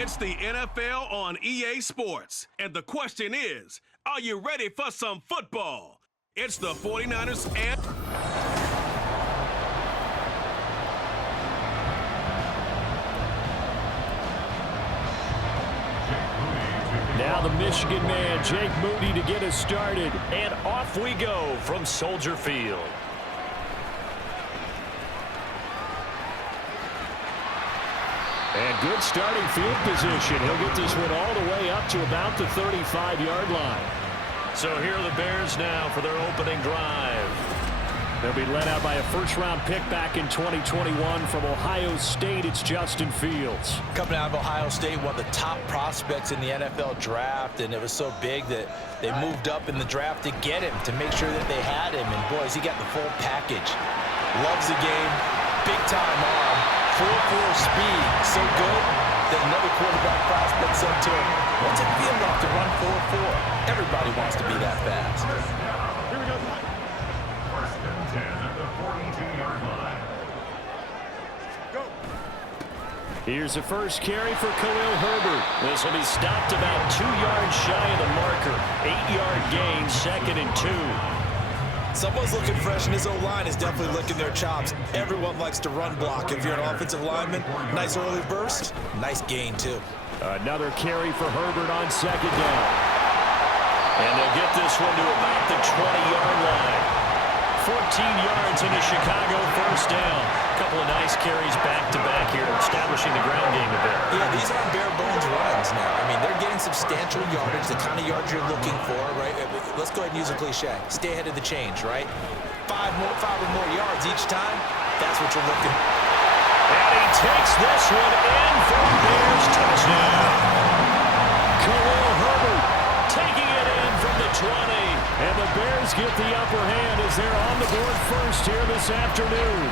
It's the NFL on EA Sports, and the question is, are you ready for some football? It's the 49ers and... Now the Michigan man, Jake Moody, to get us started. And off we go from Soldier Field. And good starting field position. He'll get this one all the way up to about the 35-yard line. So here are the Bears now for their opening drive. They'll be led out by a first-round pick back in 2021 from Ohio State. It's Justin Fields. Coming out of Ohio State, one of the top prospects in the NFL draft, and it was so big that they moved up in the draft to get him, to make sure that they had him. And, boys, he got the full package. Loves the game, big-time arm, 4.4 speed, so good that another quarterback prospect said to him, what's it feel like to run 4.4? Everybody wants to be that fast. Here we go. First and 10 at the 42-yard line. Go. Here's the first carry for Khalil Herbert. This will be stopped about 2 yards shy of the marker. 8-yard gain, 2nd and 2. Someone's looking fresh, and his O-line is definitely licking their chops. Everyone likes to run block. If you're an offensive lineman, nice early burst, nice gain, too. Another carry for Herbert on 2nd down. And they'll get this one to about the 20-yard line. 14 yards into Chicago, first down. A couple of nice carries back-to-back here, establishing the ground game a bit. Yeah, these aren't bare-bones runs now. I mean, they're getting substantial yardage, the kind of yards you're looking for, right? Let's go ahead and use a cliche. Stay ahead of the change, right? Five or more yards each time, that's what you're looking for. And he takes this one in for Bears touchdown. Khalil Herbert taking it in from the 20. And the Bears get the upper hand as they're on the board first here this afternoon.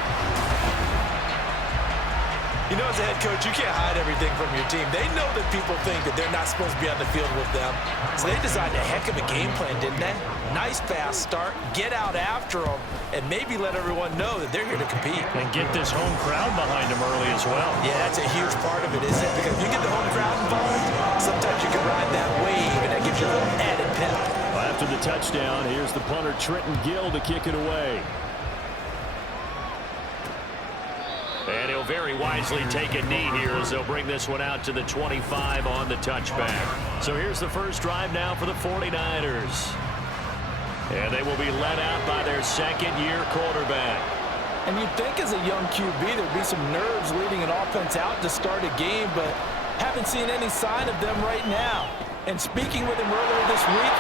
You know, as a head coach, you can't hide everything from your team. They know that people think that they're not supposed to be on the field with them. So they designed a heck of a game plan, didn't they? Nice fast start, get out after them, and maybe let everyone know that they're here to compete. And get this home crowd behind them early as well. Yeah, that's a huge part of it, isn't it? Because if you get the home crowd involved, sometimes you can ride that wave, and that gives you a little added pep. After the touchdown, here's the punter Trenton Gill to kick it away. And he'll very wisely take a knee here as they'll bring this one out to the 25 on the touchback. So here's the first drive now for the 49ers. And they will be led out by their second-year quarterback. And you'd think as a young QB there'd be some nerves leading an offense out to start a game, but haven't seen any sign of them right now. And speaking with him earlier this week,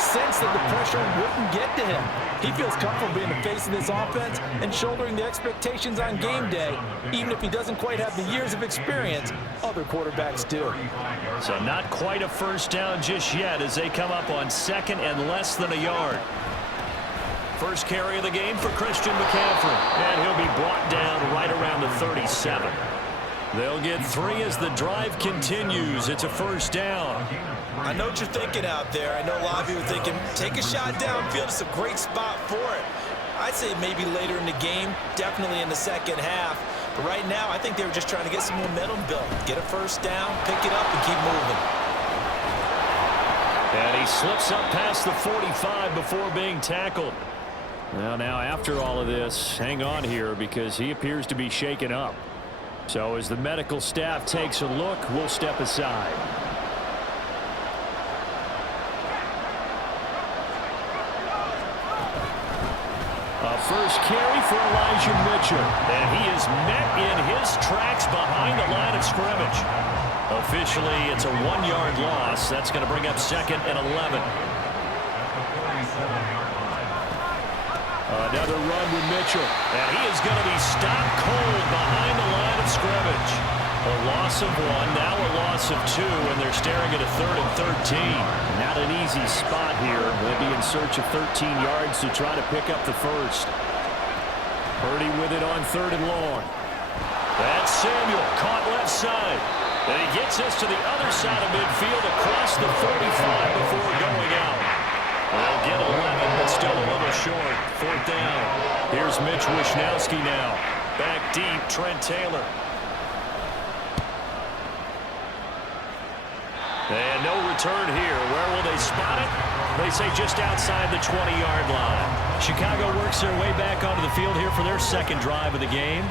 sensed that the pressure wouldn't get to him. He feels comfortable being the face of this offense and shouldering the expectations on game day, even if he doesn't quite have the years of experience other quarterbacks do. So not quite a first down just yet as they come up on 2nd and less than a yard. First carry of the game for Christian McCaffrey, and he'll be brought down right around the 37. They'll get 3 as the drive continues. It's a first down. I know what you're thinking out there. I know a lot of you are thinking, take a shot downfield. It's a great spot for it. I'd say maybe later in the game, definitely in the second half. But right now, I think they were just trying to get some momentum built. Get a first down, pick it up, and keep moving. And he slips up past the 45 before being tackled. Well, now after all of this, hang on here because he appears to be shaken up. So as the medical staff takes a look, we'll step aside. A first carry for Elijah Mitchell. And he is met in his tracks behind the line of scrimmage. Officially, it's a 1-yard loss. That's going to bring up 2nd and 11. Another run with Mitchell. And he is going to be stopped cold behind the line of scrimmage. A loss of 1, now a loss of 2, and they're staring at a 3rd and 13. Not an easy spot here. They'll be in search of 13 yards to try to pick up the first. Purdy with it on 3rd and long. That's Samuel, caught left side. And he gets us to the other side of midfield across the 45 before going out. They'll get 11, but still a little short. 4th down. Here's Mitch Wishnowsky now. Back deep, Trent Taylor. And no return here. Where will they spot it? They say just outside the 20-yard line. Chicago works their way back onto the field here for their second drive of the game.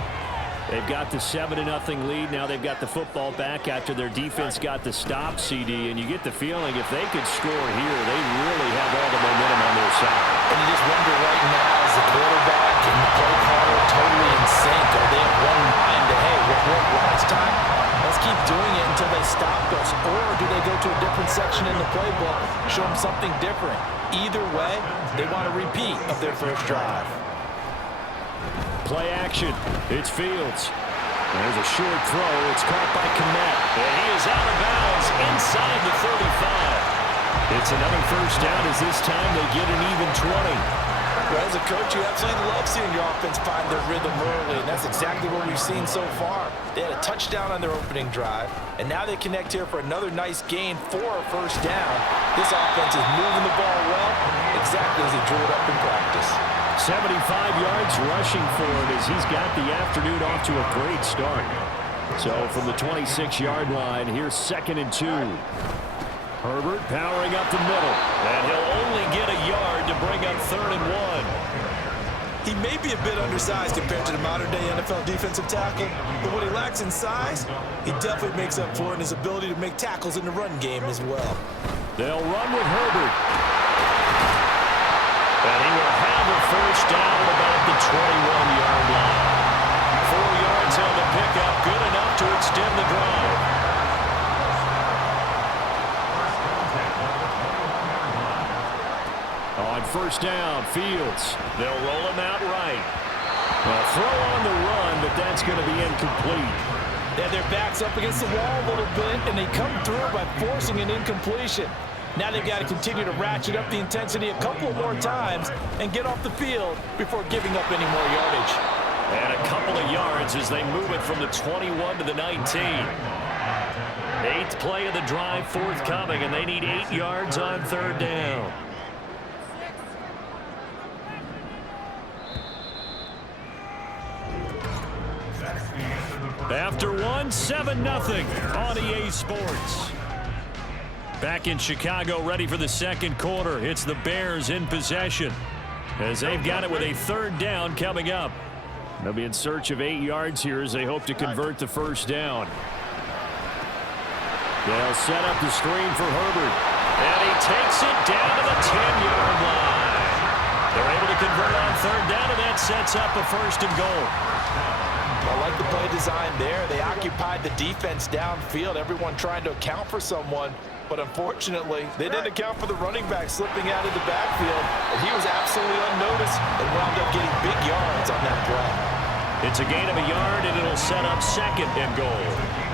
They've got the 7-0 lead. Now they've got the football back after their defense got the stop, CD. And you get the feeling if they could score here, they really have all the momentum on their side. And you just wonder right now, is the quarterback and the play caller totally in sync? Are they have one mind to, hey, what worked last time? Let's keep doing it until they stop us. Or do they go to a different section in the playbook, show them something different? Either way, they want a repeat of their first drive. Play action. It's Fields. There's a short throw. It's caught by Kmet. And he is out of bounds inside the 35. It's another first down as this time they get an even 20. Well, as a coach, you absolutely love seeing your offense find their rhythm early, and that's exactly what we've seen so far. They had a touchdown on their opening drive, and now they connect here for another nice gain for a first down. This offense is moving the ball well, exactly as they drew it up in practice. 75 yards rushing for him as he's got the afternoon off to a great start. So from the 26-yard line, here's 2nd and 2. Herbert powering up the middle. And he'll only get a yard to bring up 3rd and 1. He may be a bit undersized compared to the modern-day NFL defensive tackle, but what he lacks in size, he definitely makes up for in his ability to make tackles in the run game as well. They'll run with Herbert. And he will have a first down at about the 21-yard line. 4 yards on the pickup, good enough to extend the drive. On first down, Fields. They'll roll him out right. A throw on the run, but that's going to be incomplete. Yeah, their back's up against the wall a little bit, and they come through by forcing an incompletion. Now they've got to continue to ratchet up the intensity a couple more times and get off the field before giving up any more yardage. And a couple of yards as they move it from the 21 to the 19. 8th play of the drive forthcoming, and they need 8 yards on 3rd down. After 1, 7-0 on EA Sports. Back in Chicago, ready for the second quarter. It's the Bears in possession as they've got it with a 3rd down coming up. They'll be in search of 8 yards here as they hope to convert the first down. They'll set up the screen for Herbert. And he takes it down to the 10-yard line. They're able to convert on 3rd down, and that sets up a 1st and goal. I like the play design there. They occupied the defense downfield, everyone trying to account for someone. But unfortunately, they didn't account for the running back slipping out of the backfield. And he was absolutely unnoticed and wound up getting big yards on that play. It's a gain of a yard, and it'll set up 2nd and goal.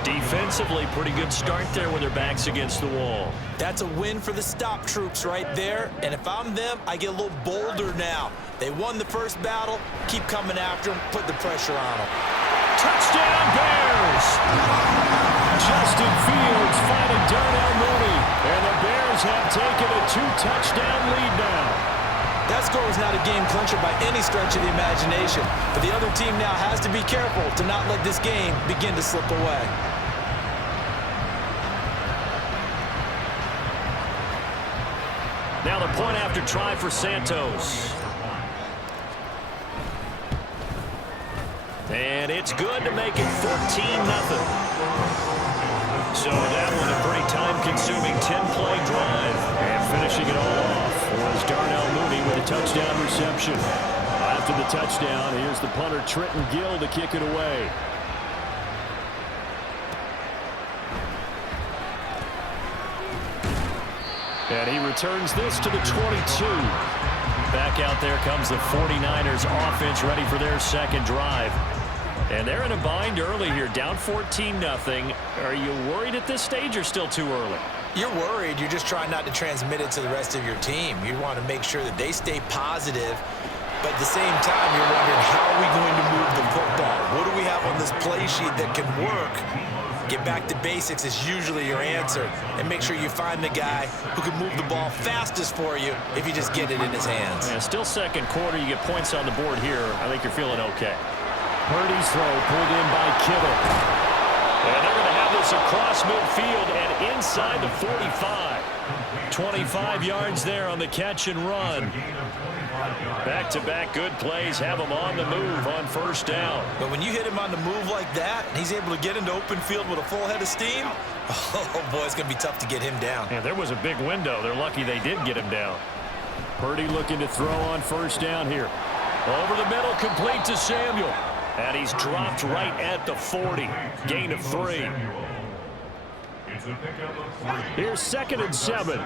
Defensively, pretty good start there with their backs against the wall. That's a win for the stop troops right there. And if I'm them, I get a little bolder now. They won the first battle. Keep coming after them. Put the pressure on them. Touchdown, Bears! Justin Fields finding Darnell Mooney. And the Bears have taken a 2-touchdown lead now. That score was not a game clincher by any stretch of the imagination. But the other team now has to be careful to not let this game begin to slip away. Now the point after try for Santos. And it's good to make it 14-0. So that was a pretty time-consuming 10-play drive. And finishing it all off was Darnell Mooney with a touchdown reception. After the touchdown, here's the punter Trenton Gill to kick it away. And he returns this to the 22. back out there comes the 49ers offense ready for their second drive. And they're in a bind early here, down 14-0. Are you worried at this stage or still too early? You're worried. You're just trying not to transmit it to the rest of your team. You want to make sure that they stay positive. But at the same time, you're wondering, how are we going to move the football? What do we have on this play sheet that can work? Get back to basics is usually your answer. And make sure you find the guy who can move the ball fastest for you if you just get it in his hands. Yeah, still second quarter. You get points on the board here. I think you're feeling okay. Purdy's throw pulled in by Kittle. And they're going to have this across midfield and inside the 45. 25 yards there on the catch and run. Back-to-back good plays have him on the move on first down. But when you hit him on the move like that, and he's able to get into open field with a full head of steam, oh boy, it's going to be tough to get him down. Yeah, there was a big window. They're lucky they did get him down. Purdy looking to throw on first down here. Over the middle, complete to Samuel. And he's dropped right at the 40. Gain of 3. Here's 2nd and 7.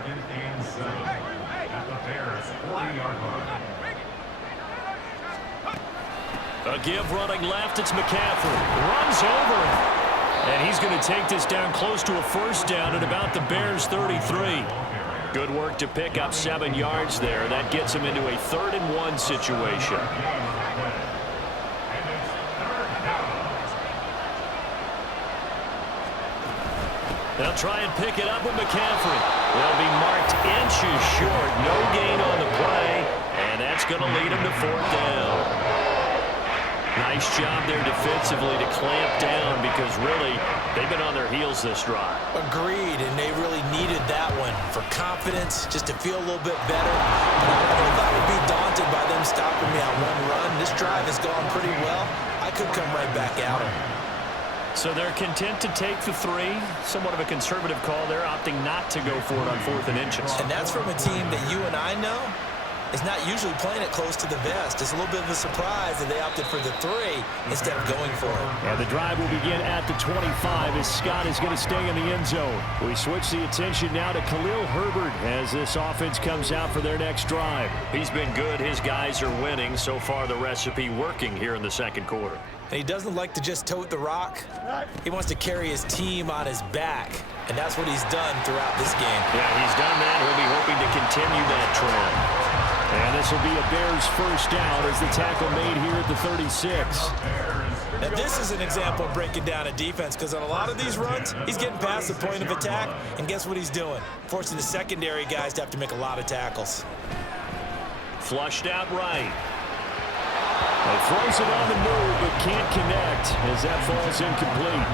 A give running left. It's McCaffrey. Runs over him. And he's going to take this down close to a first down at about the Bears' 33. Good work to pick up 7 yards there. That gets him into a 3rd and 1 situation. They'll try and pick it up with McCaffrey. They'll be marked inches short. No gain on the play. And that's going to lead him to 4th down. Nice job there defensively to clamp down because really they've been on their heels this drive. Agreed, and they really needed that one for confidence, just to feel a little bit better. But I don't know if I would be daunted by them stopping me on one run. This drive has gone pretty well. I could come right back at them. So they're content to take the 3. Somewhat of a conservative call. They're opting not to go for it on 4th and inches. And that's from a team that you and I know is not usually playing it close to the vest. It's a little bit of a surprise that they opted for the 3 instead of going for it. And the drive will begin at the 25 as Scott is going to stay in the end zone. We switch the attention now to Khalil Herbert as this offense comes out for their next drive. He's been good. His guys are winning. So far, the recipe working here in the second quarter. And he doesn't like to just tote the rock. He wants to carry his team on his back. And that's what he's done throughout this game. Yeah, he's done that. He'll be hoping to continue that trend. And this will be a Bears first down as the tackle made here at the 36. Now this is an example of breaking down a defense because on a lot of these runs, he's getting past the point of attack. And guess what he's doing? Forcing the secondary guys to have to make a lot of tackles. Flushed out right. He throws it on the move, but can't connect as that falls incomplete.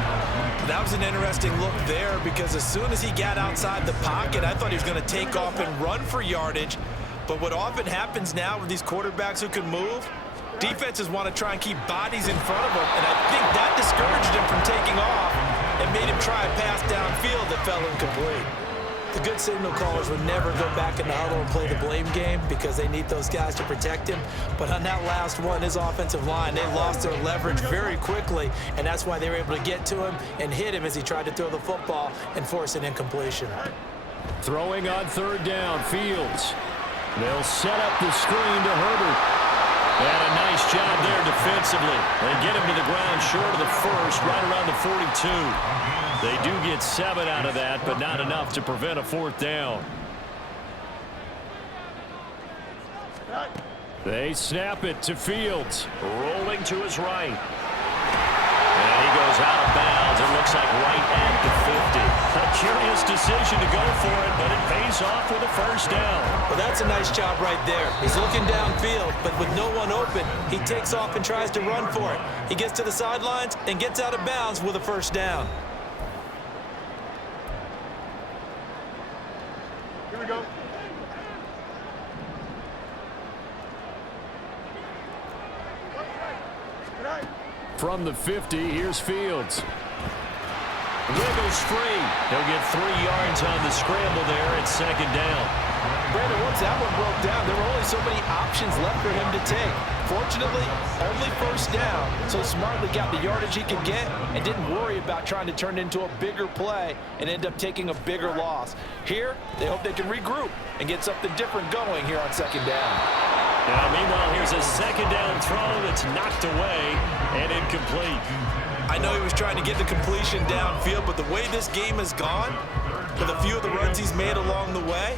That was an interesting look there because as soon as he got outside the pocket, I thought he was going to take off and run for yardage. But what often happens now with these quarterbacks who can move, defenses want to try and keep bodies in front of them. And I think that discouraged him from taking off and made him try a pass downfield that fell incomplete. The good signal callers would never go back in the huddle and play the blame game because they need those guys to protect him. But on that last one, his offensive line, they lost their leverage very quickly, and that's why they were able to get to him and hit him as he tried to throw the football and force an incompletion. Throwing on 3rd down, Fields. They'll set up the screen to Herbert. And a nice job there defensively. They get him to the ground short of the first, right around the 42. They do get 7 out of that, but not enough to prevent a 4th down. They snap it to Fields. Rolling to his right. And he goes out of bounds. It looks like right at the 50. A curious decision to go for it, but it pays off with a first down. Well, that's a nice job right there. He's looking downfield, but with no one open, he takes off and tries to run for it. He gets to the sidelines and gets out of bounds with a first down. Here we go. From the 50, here's Fields. Wiggles free. He'll get 3 yards on the scramble there at 2nd down. Brandon, once that one broke down, there were only so many options left for him to take. Fortunately, only first down, so smartly got the yardage he could get and didn't worry about trying to turn it into a bigger play and end up taking a bigger loss. Here, they hope they can regroup and get something different going here on 2nd down. Now, meanwhile, here's a second down throw that's knocked away and incomplete. I know he was trying to get the completion downfield, but the way this game has gone, with a few of the runs he's made along the way,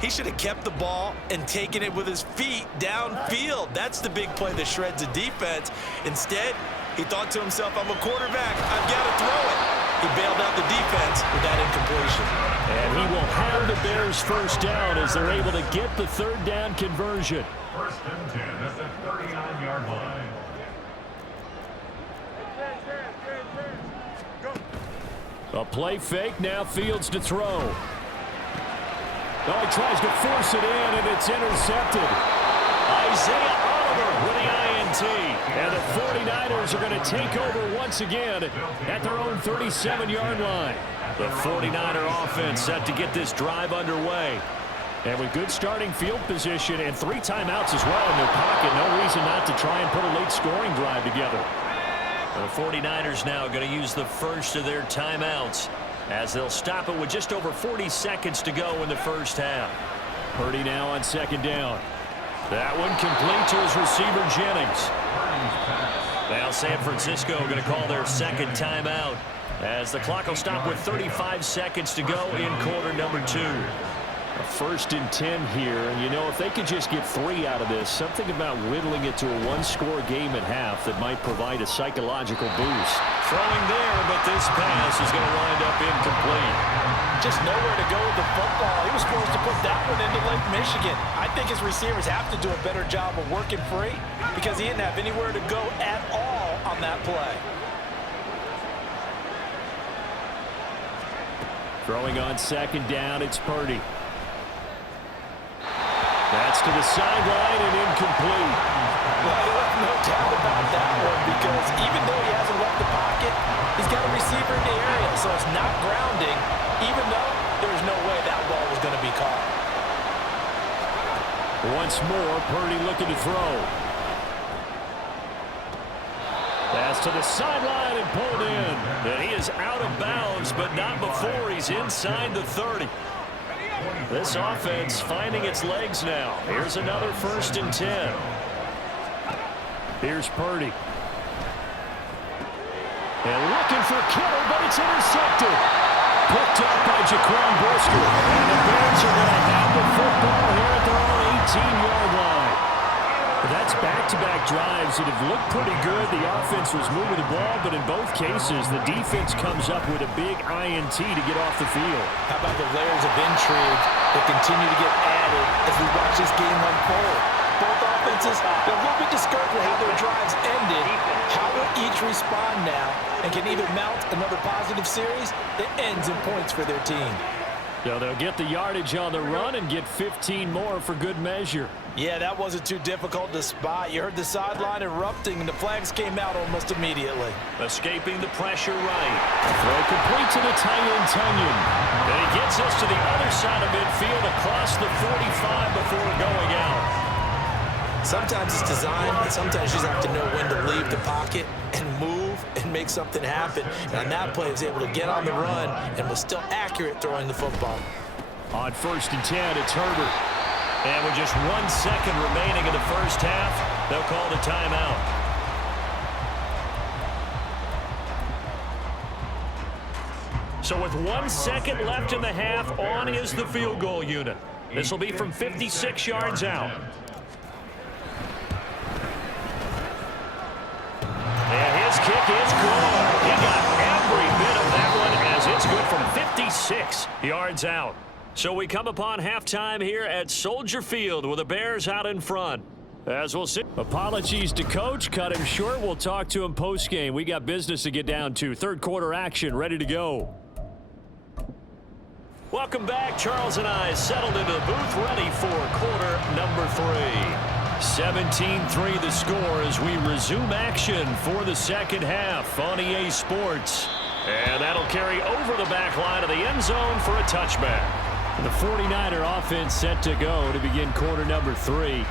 he should have kept the ball and taken it with his feet downfield. That's the big play that shreds the defense. Instead, he thought to himself, I'm a quarterback, I've got to throw it. He bailed out the defense with that incompletion. And he will have the Bears first down as they're able to get the third down conversion. First and 10 at the 39-yard line. A play fake, now Fields to throw. Oh, he tries to force it in, and it's intercepted. Isaiah Oliver with the INT. And the 49ers are going to take over once again at their own 37-yard line. The 49er offense set to get this drive underway. And with good starting field position and 3 timeouts as well in their pocket, no reason not to try and put a late scoring drive together. The 49ers now going to use the first of their timeouts as they'll stop it with just over 40 seconds to go in the first half. Purdy now on second down. That one complete to his receiver, Jennings. Now San Francisco going to call their second timeout as the clock will stop with 35 seconds to go in quarter number 2. A first and 10 here, and you know, if they could just get 3 out of this, something about whittling it to a 1-score game at half that might provide a psychological boost. Throwing there, but this pass is going to wind up incomplete. Just nowhere to go with the football. He was supposed to put that one into Lake Michigan. I think his receivers have to do a better job of working free because he didn't have anywhere to go at all on that play. Throwing on second down, it's Purdy. That's to the sideline and incomplete. Well, there's no doubt about that one because even though he hasn't left the pocket, he's got a receiver in the area, so it's not grounding, even though there's no way that ball was going to be caught. Once more, Purdy looking to throw. Pass to the sideline and pulled in. And he is out of bounds, but not before he's inside the 30. This offense finding its legs now. Here's another first and 10. Here's Purdy. And looking for Kittle, but it's intercepted. Picked up by Jaquan Brisker. And the Bears are going to have the football here at their own 18-yard line. That's back-to-back drives that have looked pretty good. The offense was moving the ball, but in both cases, the defense comes up with a big INT to get off the field. How about the layers of intrigue that continue to get added as we watch this game unfold? Both offenses, they're a little bit discouraged with how their drives ended. How will each respond now and can either mount another positive series that ends in points for their team? So they'll get the yardage on the run and get 15 more for good measure. Yeah, that wasn't too difficult to spot. You heard the sideline erupting, and the flags came out almost immediately. Escaping the pressure right. Throw complete to the tight end, Tunyon. And he gets us to the other side of midfield across the 45 before going out. Sometimes it's designed, and sometimes you just have to know when to leave the pocket and move and make something happen. And on that play, he was able to get on the run and was still accurate throwing the football. On first and 10, it's Herbert. And with just 1 second remaining in the first half, they'll call the timeout. So with 1 second left in the half, on is the field goal unit. This will be from 56 yards out. And his kick is good. He got every bit of that one as it's good from 56 yards out. So we come upon halftime here at Soldier Field with the Bears out in front. As we'll see. Apologies to Coach. Cut him short. We'll talk to him post-game. We got business to get down to. Third quarter action ready to go. Welcome back. Charles and I settled into the booth ready for quarter number 3. 17-3 the score as we resume action for the second half on EA Sports. And that'll carry over the back line of the end zone for a touchback. The 49er offense set to go to begin quarter number 3.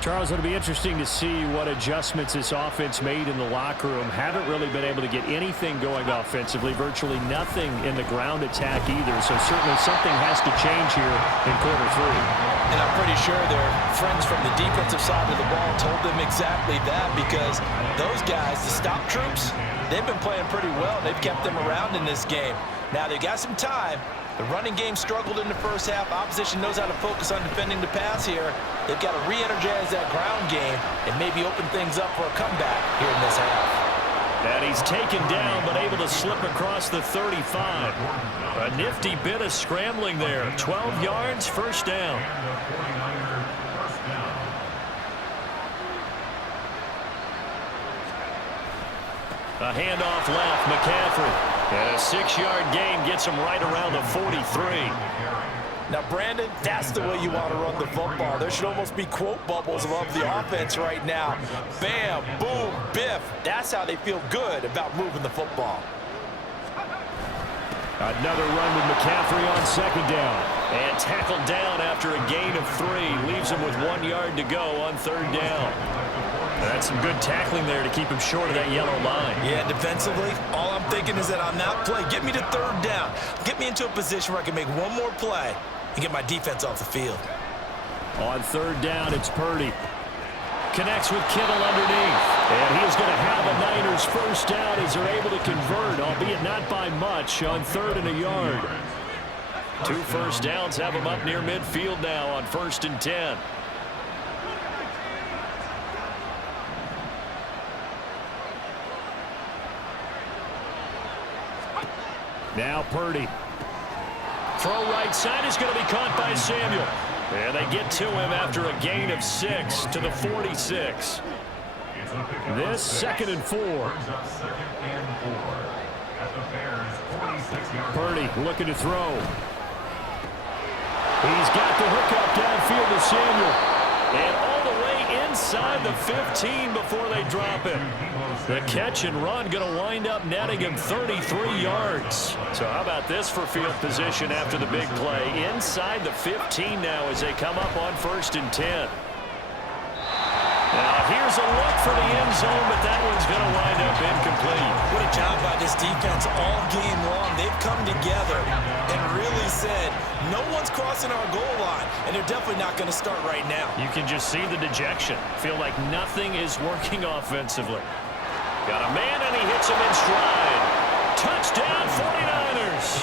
Charles, it'll be interesting to see what adjustments this offense made in the locker room. Haven't really been able to get anything going offensively, virtually nothing in the ground attack either. So certainly something has to change here in quarter 3. And I'm pretty sure their friends from the defensive side of the ball told them exactly that, because those guys, the stop troops, they've been playing pretty well. They've kept them around in this game. Now they've got some time. The running game struggled in the first half. Opposition knows how to focus on defending the pass here. They've got to re-energize that ground game and maybe open things up for a comeback here in this half. And he's taken down, but able to slip across the 35. A nifty bit of scrambling there. 12 yards, first down. A handoff left, McCaffrey. And a 6-yard gain gets him right around the 43. Now, Brandon, that's the way you want to run the football. There should almost be quote bubbles above the offense right now. Bam, boom, biff. That's how they feel good about moving the football. Another run with McCaffrey on second down. And tackled down after a gain of 3. Leaves him with 1 yard to go on third down. That's some good tackling there to keep him short of that yellow line. Yeah, defensively, all I'm thinking is that on that play, get me to third down. Get me into a position where I can make one more play and get my defense off the field. On third down, it's Purdy. Connects with Kittle underneath. And he is going to have a Niners first down as they're able to convert, albeit not by much, on 3rd and a yard. 2 first downs have them up near midfield now on 1st and 10. Now Purdy. Throw right side is going to be caught by Samuel. And they get to him after a gain of 6 to the 46. This 2nd and 4. Purdy looking to throw. He's got the hookup downfield to Samuel. And all the way inside the 15 before they drop it. The catch and run going to wind up netting him 33 yards. So how about this for field position after the big play? Inside the 15 now as they come up on 1st and 10. Now here's a look for the end zone, but that one's going to wind up incomplete. What a job by this defense all game long. They've come together and really said, no one's crossing our goal line, and they're definitely not going to start right now. You can just see the dejection. Feel like nothing is working offensively. Got a man, and he hits him in stride. Touchdown, 49ers.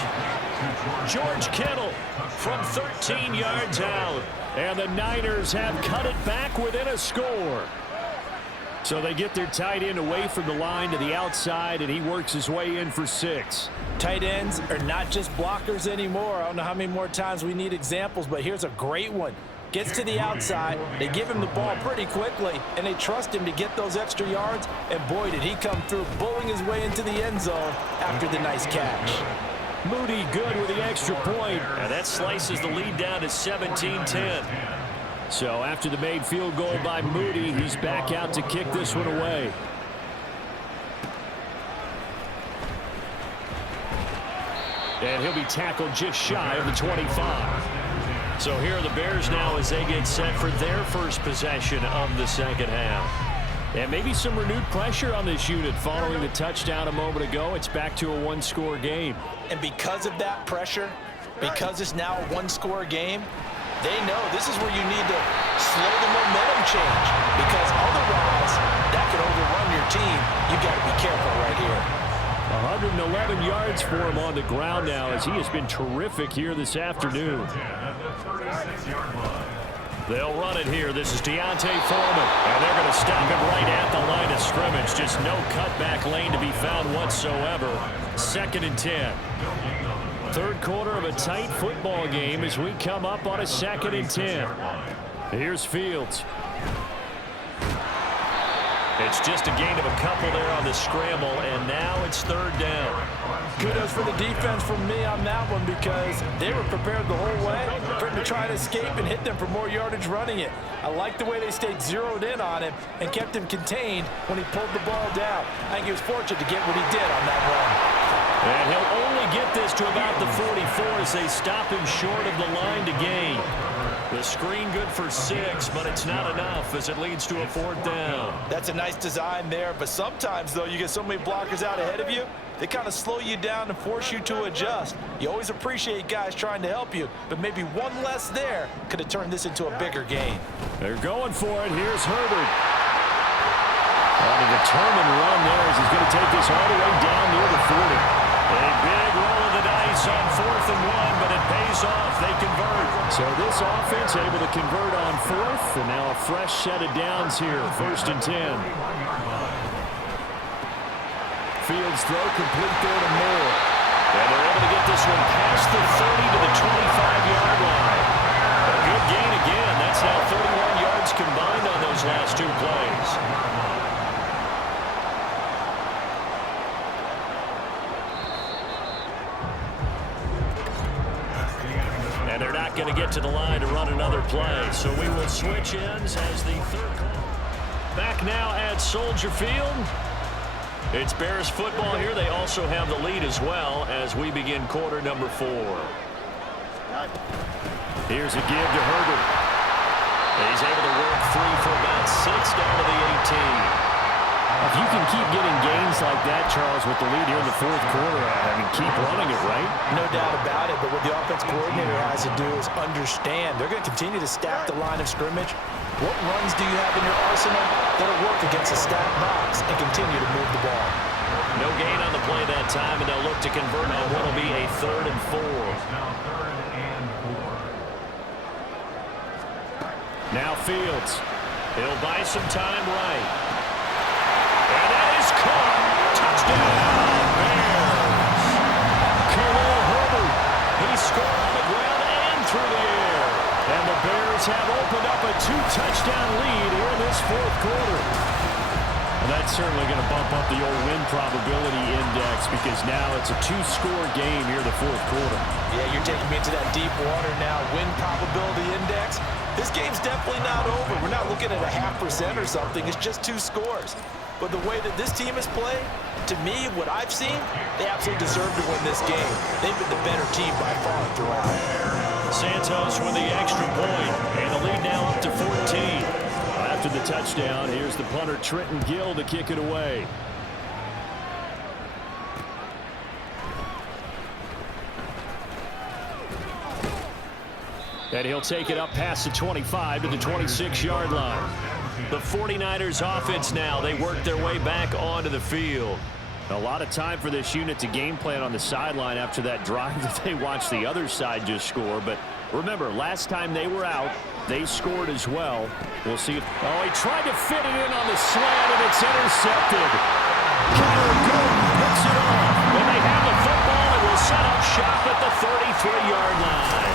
George Kittle from 13 yards out. And the Niners have cut it back within a score. So they get their tight end away from the line to the outside, and he works his way in for 6. Tight ends are not just blockers anymore. I don't know how many more times we need examples, but here's a great one. Gets to the outside, they give him the ball pretty quickly, and they trust him to get those extra yards, and boy, did he come through, bowling his way into the end zone after the nice catch. Moody good with the extra point, and that slices the lead down to 17-10. So after the made field goal by Moody, he's back out to kick this one away. And he'll be tackled just shy of the 25. So here are the Bears now as they get set for their first possession of the second half. And maybe some renewed pressure on this unit following the touchdown a moment ago. It's back to a 1-score game. And because of that pressure, because it's now a 1-score game, they know this is where you need to slow the momentum change, because otherwise that could overrun your team. You've got to be careful right here. 111 yards for him on the ground now as he has been terrific here this afternoon. They'll run it here. This is Deontay Foreman, and they're going to stop him right at the line of scrimmage. Just no cutback lane to be found whatsoever. 2nd and 10. Third quarter of a tight football game as we come up on a 2nd and 10. Here's Fields. It's just a gain of a couple there on the scramble, and now it's 3rd down. Kudos for the defense from me on that one, because they were prepared the whole way for him to try to escape and hit them for more yardage running it. I like the way they stayed zeroed in on him and kept him contained when he pulled the ball down. I think he was fortunate to get what he did on that run. And he'll only get this to about the 44 as they stop him short of the line to gain. The screen good for 6, but it's not enough as it leads to a 4th down. That's a nice design there, but sometimes, though, you get so many blockers out ahead of you, they kind of slow you down and force you to adjust. You always appreciate guys trying to help you, but maybe one less there could have turned this into a bigger game. They're going for it. Here's Herbert. On a determined run there as he's going to take this all the way down near the 40. A big roll of the dice on 4th and 1, but it pays off. They convert. So this offense able to convert on 4th, and now a fresh set of downs here, 1st and 10. Fields throw complete there to Moore. And they're able to get this one past the 30 to the 25-yard line. A good gain again. That's now 31 yards combined on those last 2 plays. And they're not going to get to the line to run another play. So we will switch ends as the 3rd call. Back now at Soldier Field. It's Bears football here. They also have the lead as well as we begin quarter number 4. Here's a give to Herbert. He's able to work free for about 6 down to the 18. If you can keep getting gains like that, Charles, with the lead here in the 4th quarter, I mean, keep running it, right? No doubt about it, but what the offense coordinator has to do is understand. They're going to continue to stack the line of scrimmage. What runs do you have in your arsenal that'll work against a stacked box and continue to move the ball? No gain on the play that time, and they'll look to convert on what will be a 3rd and 4. Now Fields. He'll buy some time right. And that is caught. Touchdown, Bears. Khalil Herbert. He scored on the ground and through the air. And the Bears have opened up a 2-touchdown lead here in this 4th quarter. Well, that's certainly going to bump up the old win probability index because now it's a 2-score game here in the 4th quarter. Yeah, you're taking me into that deep water now. Win probability index. This game's definitely not over. We're not looking at a 0.5% or something. It's just 2 scores. But the way that this team has played, to me, what I've seen, they absolutely deserve to win this game. They've been the better team by far throughout. Santos with the extra point, and the lead now up to 14. After the touchdown, here's the punter Trenton Gill to kick it away. And he'll take it up past the 25 to the 26-yard line. The 49ers offense now, they work their way back onto the field. A lot of time for this unit to game plan on the sideline after that drive that they watched the other side just score. But remember, last time they were out, they scored as well. We'll see. Oh, he tried to fit it in on the slant, and it's intercepted. Kyler Gordon picks it off. And they have the football, and will set up shop at the 33-yard line.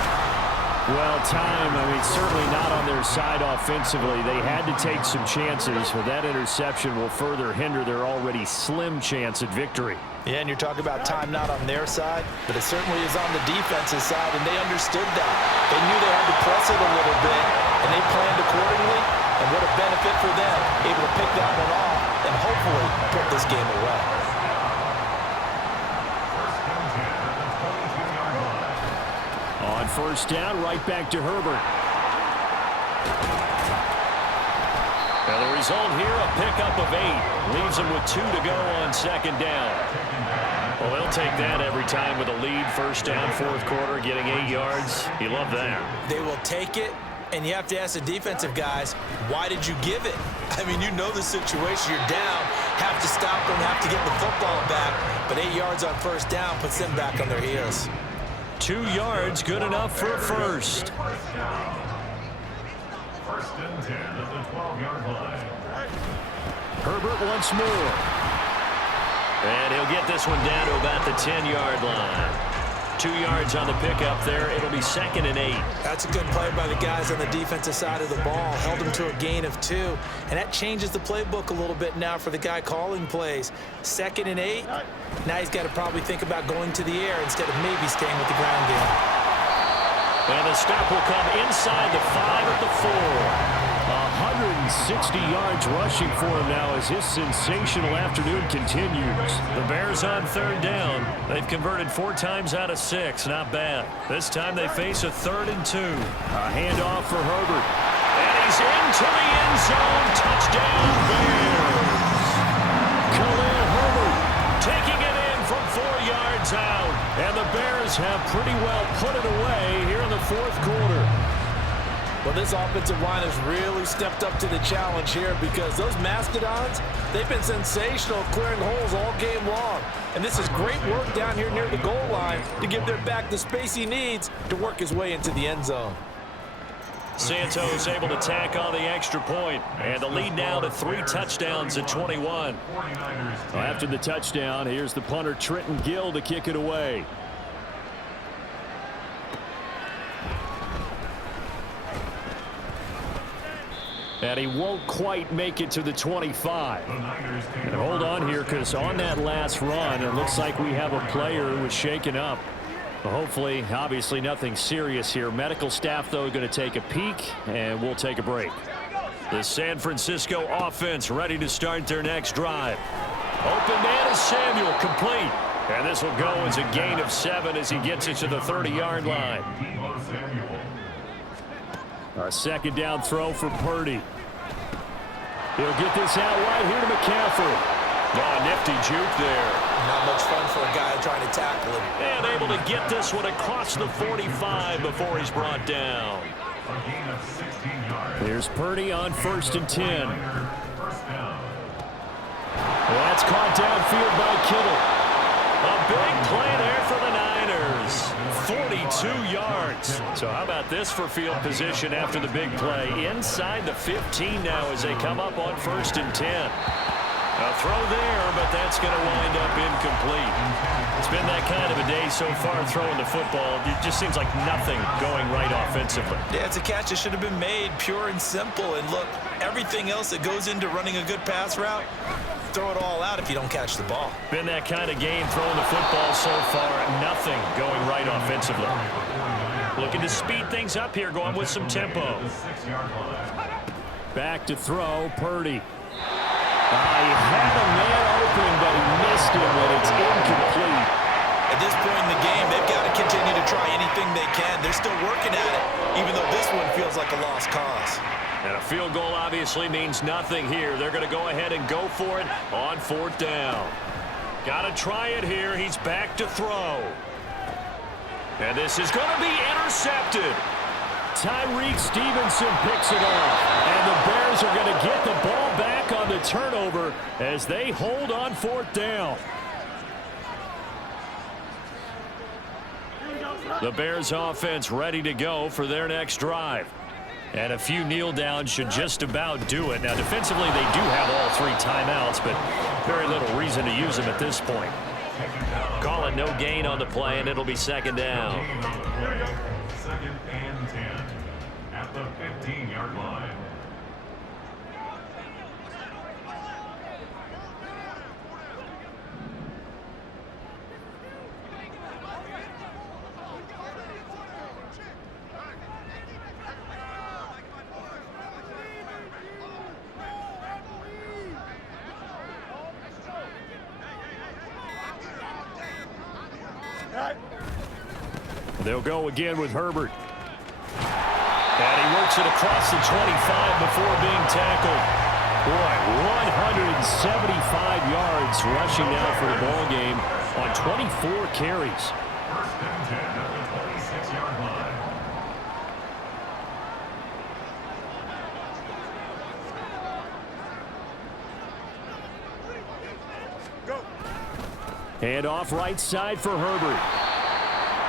Well, time, I mean, certainly not on their side offensively. They had to take some chances, but that interception will further hinder their already slim chance at victory. Yeah, and you're talking about time not on their side, but it certainly is on the defensive side, and they understood that. They knew they had to press it a little bit, and they planned accordingly, and what a benefit for them, able to pick that one off and hopefully put this game away. On 1st down, right back to Herbert. And the result here, a pickup of 8. Leaves them with 2 to go on 2nd down. Well, they'll take that every time with a lead. 1st down, 4th quarter, getting 8 yards. You love that. They will take it, and you have to ask the defensive guys, why did you give it? I mean, you know the situation. You're down, have to stop them, have to get the football back, but 8 yards on 1st down puts them back on their heels. 2 yards, good enough for a first. 1st and 10 at the 12-yard line. Herbert once more. And he'll get this one down to about the 10-yard line. 2 yards on the pickup there. It'll be 2nd and 8. That's a good play by the guys on the defensive side of the ball. Held them to a gain of 2. And that changes the playbook a little bit now for the guy calling plays. 2nd and 8. Now he's got to probably think about going to the air instead of maybe staying with the ground game. And the stop will come inside the 5 at the 4. 160 yards rushing for him now as his sensational afternoon continues. The Bears on 3rd down. They've converted 4 times out of 6. Not bad. This time they face a 3rd and 2. A handoff for Herbert. And he's into the end zone. Touchdown, Bears. Khalil Herbert taking it in from is out, and the Bears have pretty well put it away here in the fourth quarter. Well, this offensive line has really stepped up to the challenge here because those Mastodons, they've been sensational clearing holes all game long. And this is great work down here near the goal line to give their back the space he needs to work his way into the end zone. Santos able to tack on the extra point, and the lead now to 3 touchdowns at 21. After the touchdown, here's the punter Trenton Gill to kick it away. And he won't quite make it to the 25. And hold on here, because on that last run, it looks like we have a player who was shaken up. Well, hopefully, obviously nothing serious here. Medical staff, though, going to take a peek, and we'll take a break. The San Francisco offense ready to start their next drive. Open man is Samuel, complete. And this will go as a gain of 7 as he gets it to the 30-yard line. A second down throw for Purdy. He'll get this out right here to McCaffrey. Oh, nifty juke there. Not much fun for a guy trying to tackle him. And able to get this one across the 45 before he's brought down. Here's Purdy on 1st and 10. Well, that's caught downfield by Kittle. A big play there for the Niners. 42 yards. So how about this for field position after the big play? Inside the 15 now as they come up on 1st and 10. A throw there, but that's going to wind up incomplete. It's been that kind of a day so far throwing the football. It just seems like nothing going right offensively. Yeah, it's a catch that should have been made, pure and simple. And look, everything else that goes into running a good pass route, throw it all out if you don't catch the ball. Been that kind of game throwing the football so far. Nothing going right offensively. Looking to speed things up here, going with some tempo. Back to throw, Purdy. He had a man open, but he missed him, and it's incomplete. At this point in the game, they've got to continue to try anything they can. They're still working at it, even though this one feels like a lost cause. And a field goal obviously means nothing here. They're going to go ahead and go for it on 4th down. Got to try it here. He's back to throw. And this is going to be intercepted. Tyreek Stevenson picks it off. And the Bears are going to get the ball back on the turnover as they hold on 4th down. The Bears offense ready to go for their next drive. And a few kneel downs should just about do it. Now, defensively, they do have all 3 timeouts, but very little reason to use them at this point. Call it no gain on the play, and it'll be 2nd down. 2nd and 10 at the 15-yard line. They'll go again with Herbert. And he works it across the 25 before being tackled. Boy, 175 yards rushing now for the ball game on 24 carries. 1st and 10 at the 26-yard line. Hand off right side for Herbert.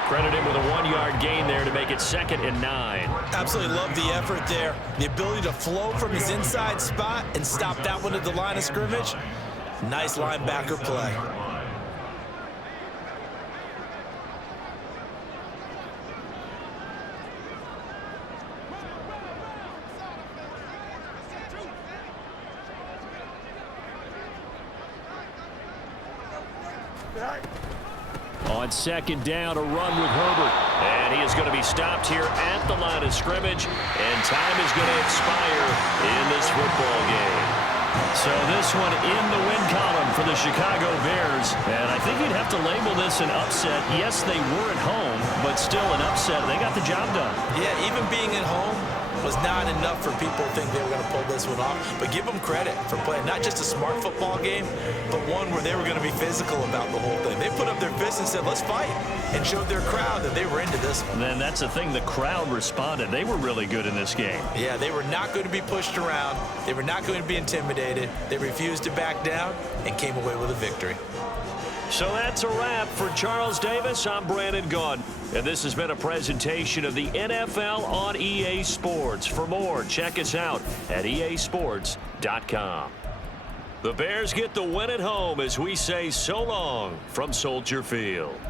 Credit him with a 1-yard gain there to make it 2nd and 9. Absolutely love the effort there. The ability to flow from his inside spot and stop that one at the line of scrimmage. Nice linebacker play. On 2nd down, a run with Herbert. And he is going to be stopped here at the line of scrimmage. And time is going to expire in this football game. So this one in the win column for the Chicago Bears. And I think you'd have to label this an upset. Yes, they were at home, but still an upset. They got the job done. Yeah, even being at home, was not enough for people to think they were going to pull this one off. But give them credit for playing not just a smart football game, but one where they were going to be physical about the whole thing. They put up their fist and said, let's fight, and showed their crowd that they were into this one. And that's the thing. The crowd responded. They were really good in this game. Yeah, they were not going to be pushed around. They were not going to be intimidated. They refused to back down and came away with a victory. So that's a wrap for Charles Davis. I'm Brandon Gaudin, and this has been a presentation of the NFL on EA Sports. For more, check us out at easports.com. The Bears get the win at home as we say so long from Soldier Field.